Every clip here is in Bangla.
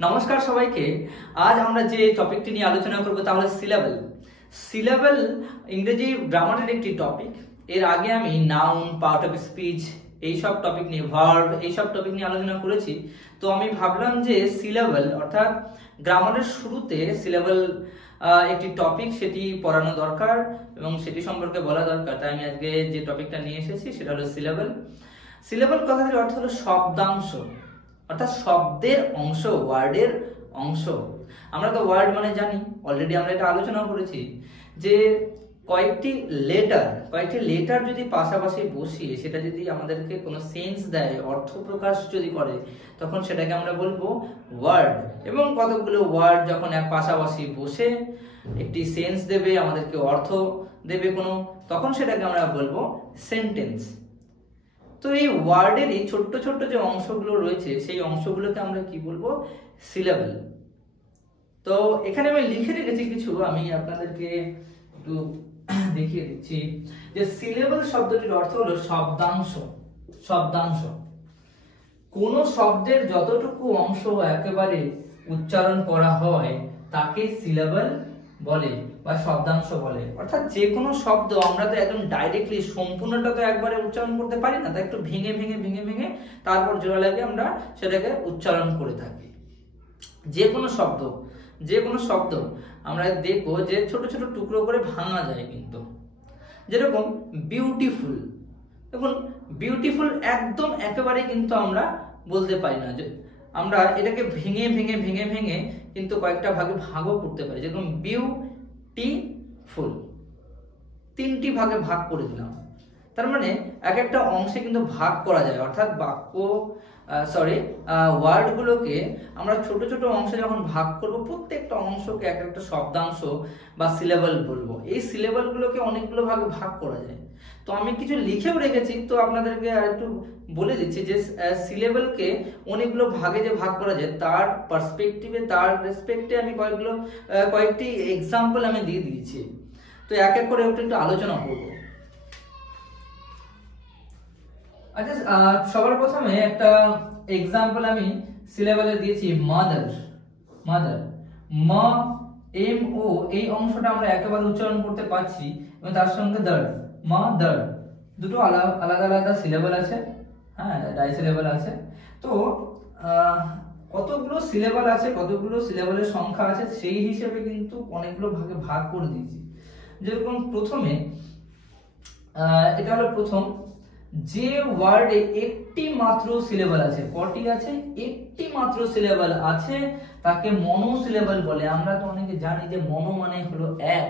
নমস্কার সবাইকে। আজ আমরা যে টপিকটি নিয়ে আলোচনা করব তা হলো সিলেবল। সিলেবল ইংরেজি গ্রামারের একটি টপিক। এর আগে আমি নাউন, পার্ট অফ স্পিচ, এইসব টপিক নিয়ে, ভার্ব, এইসব টপিক নিয়ে আলোচনা করেছি। তো আমি ভাবলাম যে সিলেবল অর্থাৎ গ্রামারের শুরুতে সিলেবল একটি টপিক, সেটি পড়ানো দরকার এবং সেটি সম্পর্কে বলা দরকার। তাই আমি আজকে যে টপিকটা নিয়ে এসেছি সেটা হলো সিলেবল। সিলেবল কথাটির অর্থ হলো শব্দাংশ, অর্থাৎ শব্দের অংশ, ওয়ার্ডের অংশ। আমরা তো ওয়ার্ড মানে জানি, অলরেডি আমরা এটা আলোচনা করেছি যে কয়েকটি লেটার যদি পাশাপাশি বসিয়ে সেটা যদি আমাদেরকে কোনো সেন্স দেয়, অর্থ প্রকাশ যদি করে, তখন সেটাকে আমরা বলবো ওয়ার্ড। এবং কতগুলো ওয়ার্ড যখন এক পাশাপাশি বসে একটি সেন্স দেবে, আমাদেরকে অর্থ দেবে কোনো, তখন সেটাকে আমরা বলবো সেন্টেন্স। তো এই ওয়ার্ডেরই ছোট্ট ছোট্ট যে অংশগুলো রয়েছে সেই অংশগুলোকে আমরা কি বলবো? সিলেবল। তো এখানে আমি লিখে রেখেছি কিছু, আমি আপনাদেরকে একটু দেখিয়ে দিচ্ছি যে সিলেবল শব্দটির অর্থ হলো শব্দাংশ। কোন শব্দের যতটুকু অংশ একেবারে উচ্চারণ করা হয় তাকে সিলেবল বলে বা শব্দাংশ বলে। অর্থাৎ যে কোনো শব্দ আমরা তো একদম ডাইরেক্টলি সম্পূর্ণটা তো একবারে উচ্চারণ করতে পারি না, তাই একটু ভেঙে ভেঙে তারপর জোড়া লাগিয়ে আমরা সেটাকে উচ্চারণ করে থাকি। যে কোনো শব্দ আমরা দেখবো যে ছোট ছোট টুকরো করে ভাঙা যায়, কিন্তু যেরকম বিউটিফুল। দেখুন, বিউটিফুল একদম একেবারে কিন্তু আমরা বলতে পারি না, যে আমরা এটাকে ভেঙে ভেঙে কিন্তু কয়েকটা ভাগে ভাগও করতে পারি। যেরকম বিউটিফুল তিনটি ভাগে ভাগ করে দিলাম, তার মানে এক একটা অংশে কিন্তু ভাগ করা যায়। অর্থাৎ ওয়ার্ডগুলোকে আমরা ছোট ছোট অংশে যখন ভাগ করব, প্রত্যেকটা অংশকে এক একটা শব্দাংশ বা সিলেবল বলবো। এই সিলেবলগুলোকে অনেকগুলো ভাগে ভাগ করা যায়। তো আমি কিছু লিখেও রেখেছি, তো আপনাদেরকে আর একটু বলে দিচ্ছি যে সিলেবলকে অনেকগুলো ভাগে যে ভাগ করা যায়, তার পার্সপেক্টিভে, তার রেসপেক্টে আমি কয়েকটি এক্সাম্পল আমি দিয়ে দিয়েছি। তো এক এক করে একটু আলোচনা করবো। আচ্ছা, সবার প্রথমে একটা এক্সাম্পল আমি সিলেবলে দিয়েছি মাদার। এম ও এই অংশটা আমরা একেবারে উচ্চারণ করতে পারছি, এবং তার সঙ্গে মাদার দুটো আলাদা সিলেবল আছে, হ্যাঁ, ডাই সিলেবল আছে। তো কতগুলো সিলেবল আছে, কতগুলো সিলেবলের সংখ্যা আছে, সেই হিসেবে কিন্তু অনেকগুলো ভাগে ভাগ করে দিয়েছি। যেরকম প্রথমে এটা হলো প্রথম, যে ওয়ার্ডে একটি মাত্র সিলেবল আছে। কটি আছে? একটি মাত্র সিলেবল আছে, তাকে মনোসিলেবল বলে। আমরা তো অনেকে জানি যে মনো মানে হলো এক,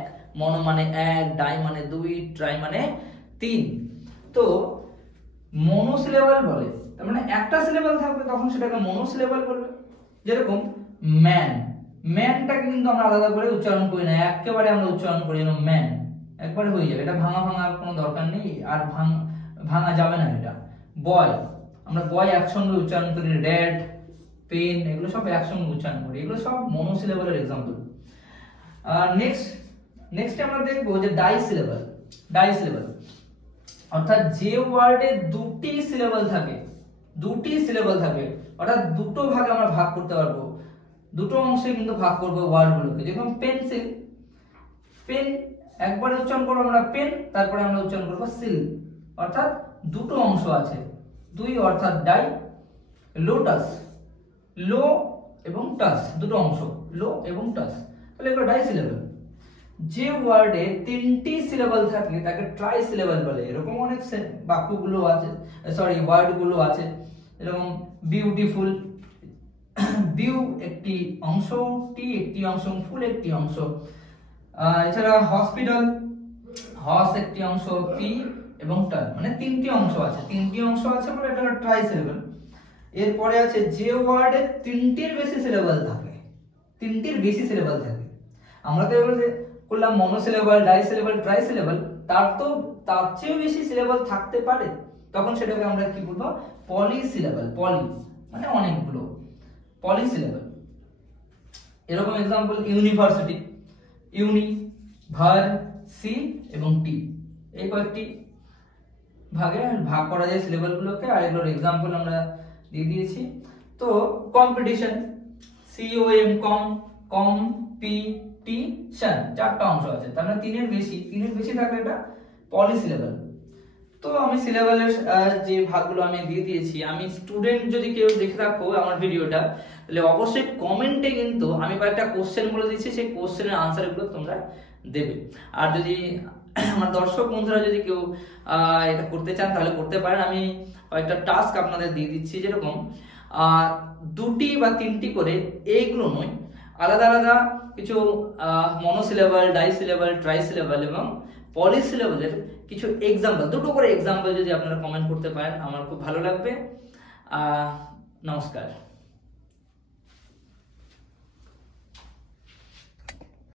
ডাই মানে দুই, ট্রাই মানে তিন। তো মনোসিলেবল বলে, তার মানে একটা সিলেবল থাকবে, তখন সেটাকে মনোসিলেবল বলবে। যেরকম ম্যানটাকে কিন্তু আমরা আলাদা করে উচ্চারণ করি না, একেবারে আমরা উচ্চারণ করি যেন ম্যান, একবারে হয়ে যাবে। এটা ভাঙার কোনো দরকার নেই, আর ভাঙা যাবে না। এটা বয়, আমরা বয় একসঙ্গে উচ্চারণ করি, রেড, পেন, এগুলো সব একসঙ্গে উচ্চারণ করি। এগুলো সব মনোসিলেবলের এক্সাম্পল। নেক্সট আমরা দেখবো যে ডাই সিলেবল, অর্থাৎ যে ওয়ার্ডে দুটি সিলেবল থাকে, অর্থাৎ দুটো ভাগে আমরা ভাগ করতে পারবো, দুটো অংশে কিন্তু ভাগ করবো ওয়ার্ডগুলোকে। যেরকম পেন্সিল, পেন একবারে উচ্চারণ করবো আমরা পেন, তারপরে আমরা উচ্চারণ করবো সিল, অর্থাৎ দুটো অংশ আছে, দুই অর্থাৎ ডাই। লোটাস, লো এবং টাস, দুটো অংশ, লো এবং টাস, তাহলে এগুলো ডাই সিলেবল। যে ওয়ার্ডে তিনটি সিলেবল থাকে তাকে ট্রাই সিলেবল বলে। এরকম অনেক বাক্যগুলো আছে, ওয়ার্ডগুলো আছে। এরকম বিউটিফুল, বিউ একটি অংশ, টি একটি অংশ, ফুল একটি অংশ। এছাড়া হসপিটাল, হস একটি অংশ, পি এবং টান, মানে তিনটি অংশ আছে বলে এটা ট্রাই সিলেবল। এরপরে আছে যে ওয়ার্ডে তিনটির বেশি সিলেবল থাকে, আমরা তো এগুলো করলাম monosyllable, die syllable, try syllable. তার চেয়েও বেশি সিলেবল থাকতে পারে, তখন সেটাকে আমরা কি বলবো? পলিসিলেবল। পলি মানে অনেকগুলো, পলিসিলেবল। এরকম এক্সাম্পল ইউনিভার্সিটি, ইউনি, ভার, সি এবং টি, এই কয়েকটি ভাগে ভাগ করা যায় সিলেবল গুলোকে। আর এগুলোর এক্সাম্পল আমরা দিয়ে দিয়েছি। তো কম্পিটিশন, COM কম্পিটিশন, চারটা অংশ আছে, তার মানে তিনের বেশি থাকলে এটা পলিসিলেবল। তো আমি সিলেবালের যে ভাগগুলো আমি দিয়ে দিয়েছি, আমি স্টুডেন্ট যদি কেউ দেখে থাকো আমার ভিডিওটা, তাহলে অবশ্যই কমেন্টে কিন্তু আমি কয়েকটা কোশ্চেন বলে দিচ্ছি, সেই কোশ্চেনের আনসারগুলো তোমরা দেবে। আর যদি আমার দর্শক বন্ধুরা যদি কেউ এটা করতে চান তাহলে করতে পারেন। আমি কয়েকটা টাস্ক আপনাদের দিয়ে দিচ্ছি, যেরকম 2টি বা 3টি করে, এইগুলো নয়, আলাদা আলাদা কিছু মনোসিলেবল, ডাইসিলেবল, ট্রাইসিলেবল এবং পলিসিলেবলের কিছু এক্সাম্পল, 2টো করে এক্সাম্পল যদি আপনারা কমেন্ট করতে পারেন আমার খুব ভালো লাগবে। নমস্কার।